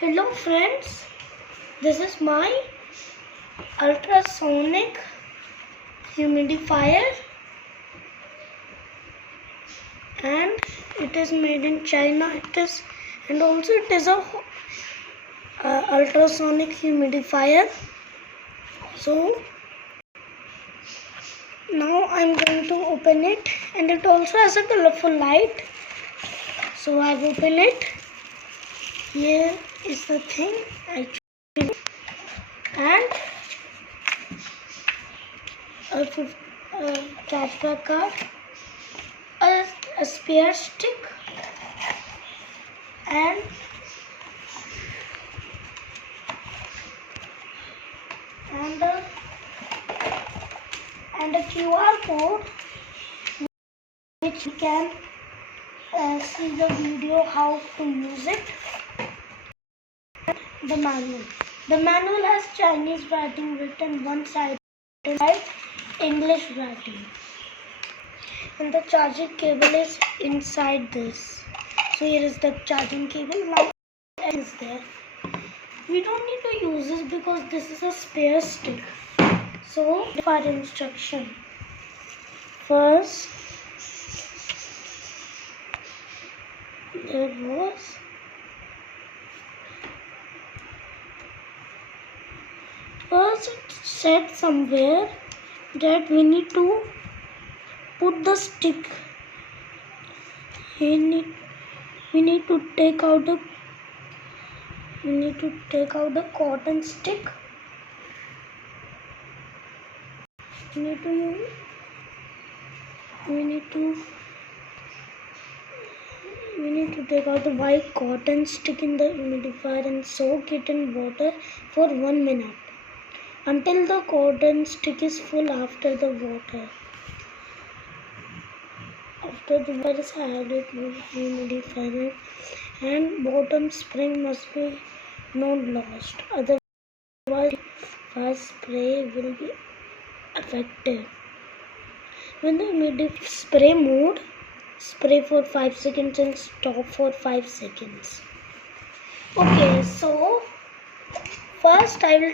Hello friends, this is my ultrasonic humidifier and it is made in China. It is a ultrasonic humidifier. So now I'm going to open it, and it also has a colorful light. So I've opened it. Here is the thing actually, and a cashback card, a spare stick, and a QR code which you can see the video how to use it. The manual. The manual has Chinese writing written one side and English writing. And the charging cable is inside this. So here is the charging cable. Now it is there. We don't need to use this because this is a spare stick. So for instruction. First, there was it said somewhere that we need to put the stick. We need to take out the cotton stick. We need to take out the white cotton stick in the humidifier and soak it in water for 1 minute until the cotton stick is full after the water. After the water is added to the humidifier, and bottom spring must be not lost, otherwise fast spray will be effective. When the humidifier spray mode, spray for 5 seconds and stop for 5 seconds. Okay, so first I will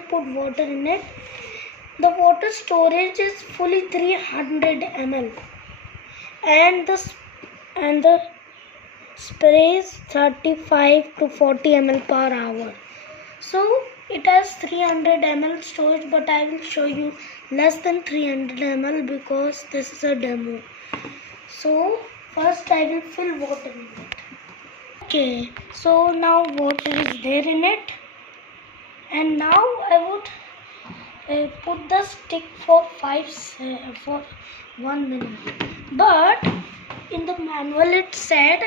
put water in it. The water storage is fully 300 ml and the spray is 35 to 40 ml per hour. So it has 300 ml storage, but I will show you less than 300 ml because this is a demo. So first I will fill water in it. Okay, so now water is there in it, and now I would put the stick for 1 minute. But in the manual it said,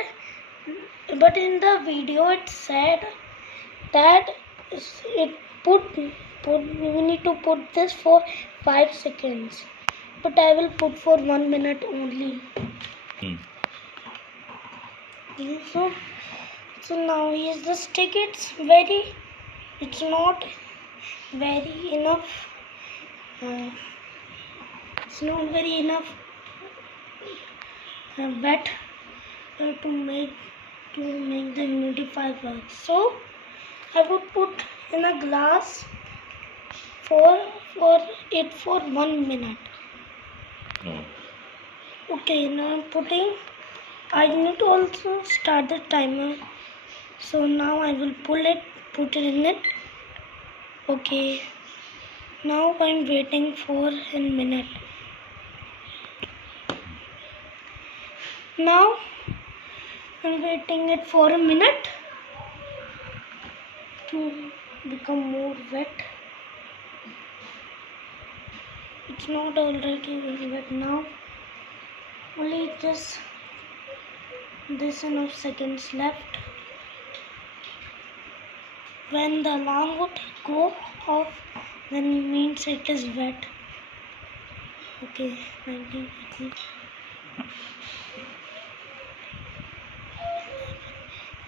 but in the video it said that we need to put this for 5 seconds. But I will put for 1 minute only. So now here's the stick. It's not very enough. It's not very enough wet to make the humidifier work. So I would put in a glass for 1 minute. Okay, now I'm putting. I need to also start the timer. So now I will put it in it. Okay. Now I'm waiting for a minute. Now I'm waiting it for a minute to become more wet. It's not already wet now. Only just this enough seconds left. When the alarm would go off, then means it is wet. Okay, 19,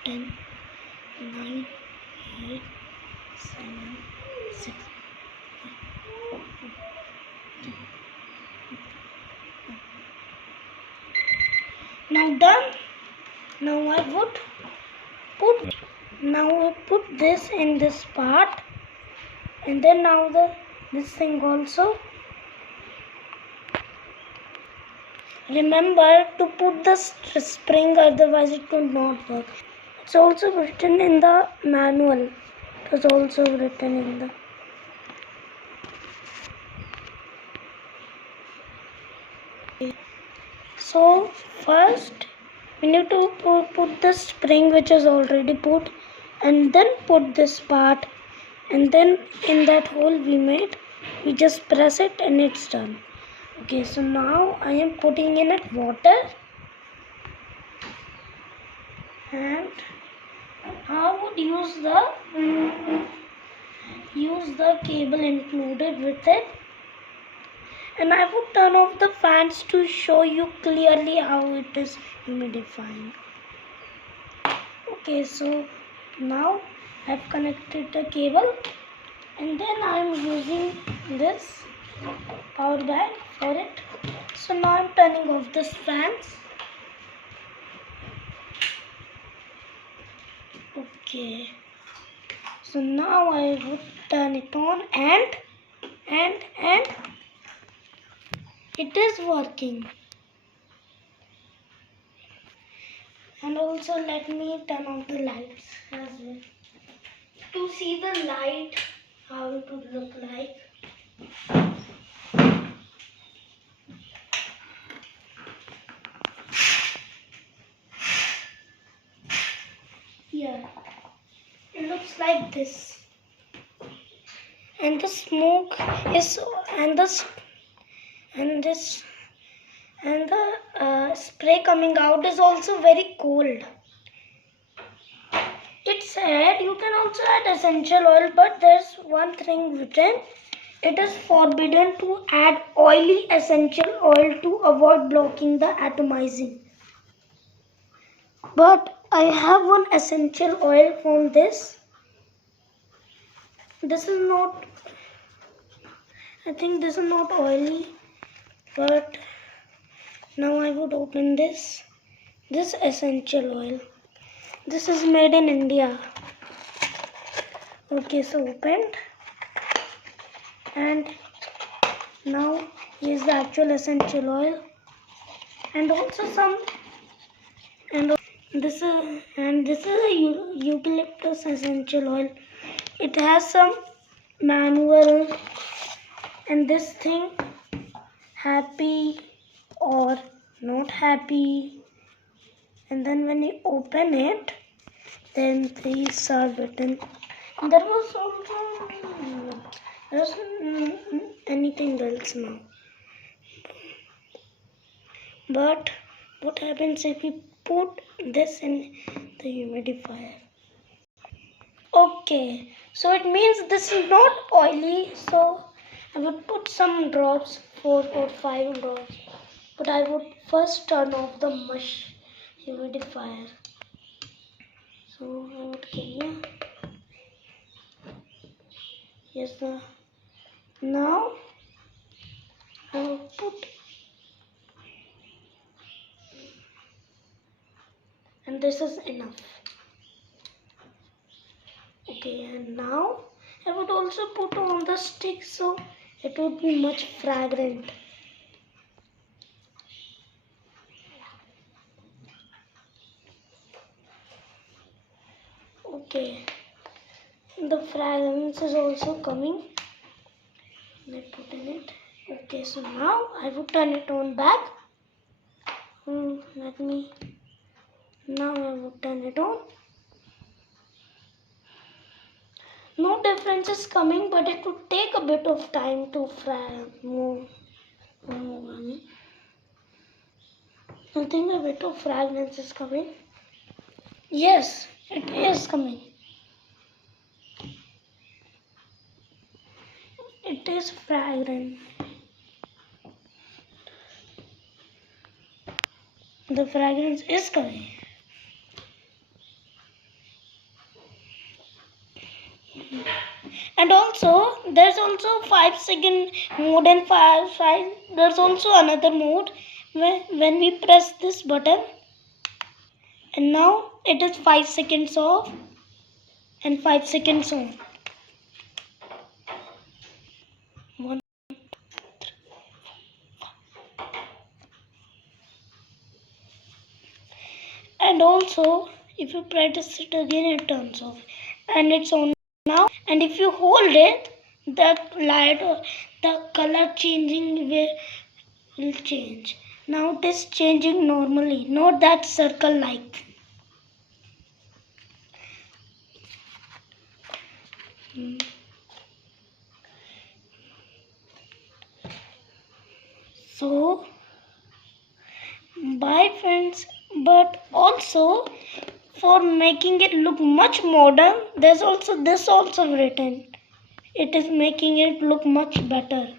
10, 9, 8, 7, 6. Now done. Now I would now we put this in this part, and then now this thing also. Remember to put the spring, otherwise it will not work. It's also written in the manual. It was also written in the. So first we need to put the spring which is already put, and then put this part, and then in that hole we made, we just press it and it's done. Okay, so now I am putting in it water, and I would use the cable included with it, and I would turn off the fans to show you clearly how it is humidifying. Okay, so now I've connected the cable, and then I'm using this power bank for it. So now I'm turning off the fans. Okay, so now I would turn it on, and it is working. And also let me turn on the lights as well to see the light, how it would look like. Here it looks like this, and the smoke is and the spray coming out is also very cold. It said you can also add essential oil, but there's one thing written: it is forbidden to add oily essential oil to avoid blocking the atomizing. But I have one essential oil from this. This is not, I think this is not oily, but now I would open this essential oil. This is made in India. Okay, so opened, and now here's the actual essential oil, and also some, and this is a eucalyptus essential oil. It has some manual, and this thing, happy or not happy, and then when you open it, then these are written. And there was also there's anything else now. But what happens if we put this in the humidifier? Okay, so it means this is not oily, so I would put some drops, 4 or 5 drops, but I would first turn off the mush humidifier. So I would give you, yes, now I will put, and this is enough. Okay, and now I would also put on the stick so it would be much fragrant. Okay, the fragrance is also coming. And I put in it. Okay, so now I would turn it on back. Now I would turn it on. No difference is coming, but it would take a bit of time to fry more. I think a bit of fragrance is coming. Yes, it is coming. It is fragrant. The fragrance is coming. And also, there's also 5-second mode and 5. There's also another mode when we press this button, and now it is 5 seconds off, and 5 seconds on. 1. And also, if you press it again, it turns off, and it's on now. And if you hold it, the light or the color changing will change. Now it is changing normally, not that circle like. So, bye friends. But also, for making it look much modern, there's also this also written. It is making it look much better.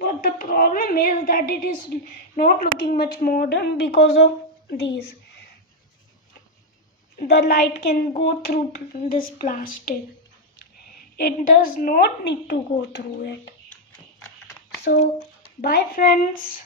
But the problem is that it is not looking much modern because of these. The light can go through this plastic. It does not need to go through it. So, bye friends.